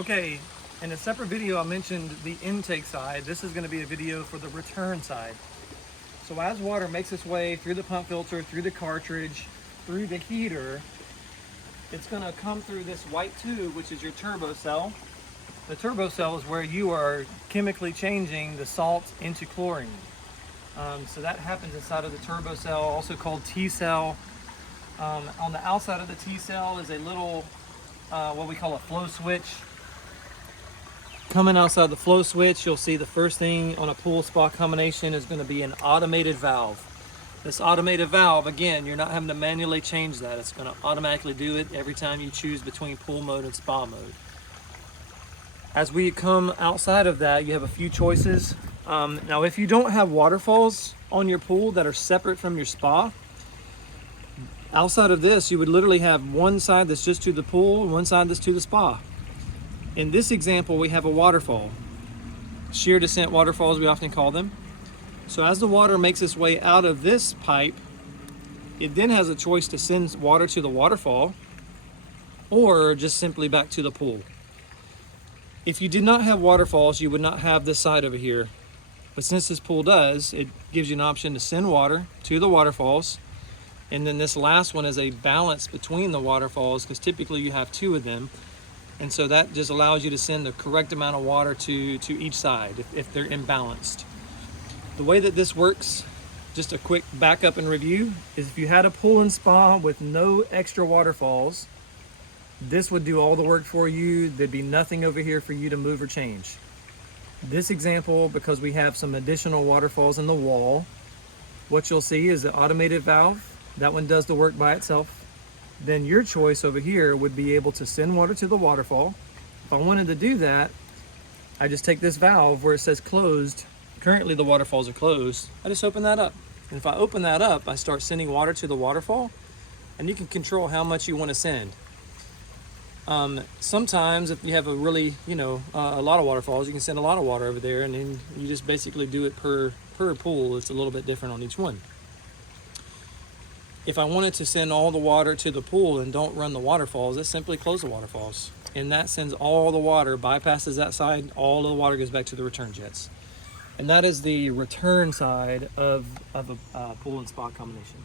Okay, in a separate video I mentioned the intake side. This is going to be a video for the return side. So as water makes its way through the pump filter, through the cartridge, through the heater, it's going to come through this white tube, which is your turbo cell. The turbo cell is where you are chemically changing the salt into chlorine. So that happens inside of the turbo cell, also called T-cell. On the outside of the T-cell is a little, what we call a flow switch. Coming outside the flow switch, you'll see the first thing on a pool spa combination is going to be an automated valve. This automated valve, again, you're not having to manually change that. It's going to automatically do it every time you choose between pool mode and spa mode. As we come outside of that, you have a few choices. Now, if you don't have waterfalls on your pool that are separate from your spa, outside of this, you would literally have one side that's just to the pool and one side that's to the spa. In this example, we have a waterfall. Shear descent waterfalls, we often call them. So as the water makes its way out of this pipe, it then has a choice to send water to the waterfall or just simply back to the pool. If you did not have waterfalls, you would not have this side over here. But since this pool does, it gives you an option to send water to the waterfalls. And then this last one is a balance between the waterfalls, because typically you have two of them. And so that just allows you to send the correct amount of water to each side if they're imbalanced. The way that this works, just a quick backup and review, is if you had a pool and spa with no extra waterfalls, this would do all the work for you. There'd be nothing over here for you to move or change. This example, because we have some additional waterfalls in the wall, what you'll see is the automated valve. That one does the work by itself. Then your choice over here would be able to send water to the waterfall. If I wanted to do that, I just take this valve where it says closed. Currently the waterfalls are closed. I just open that up. And if I open that up, I start sending water to the waterfall, and you can control how much you want to send. Sometimes if you have a really, a lot of waterfalls, you can send a lot of water over there, and then you just basically do it per pool. It's a little bit different on each one. If I wanted to send all the water to the pool and don't run the waterfalls, I simply close the waterfalls. And that sends all the water, bypasses that side, all of the water goes back to the return jets. And that is the return side of a pool and spa combination.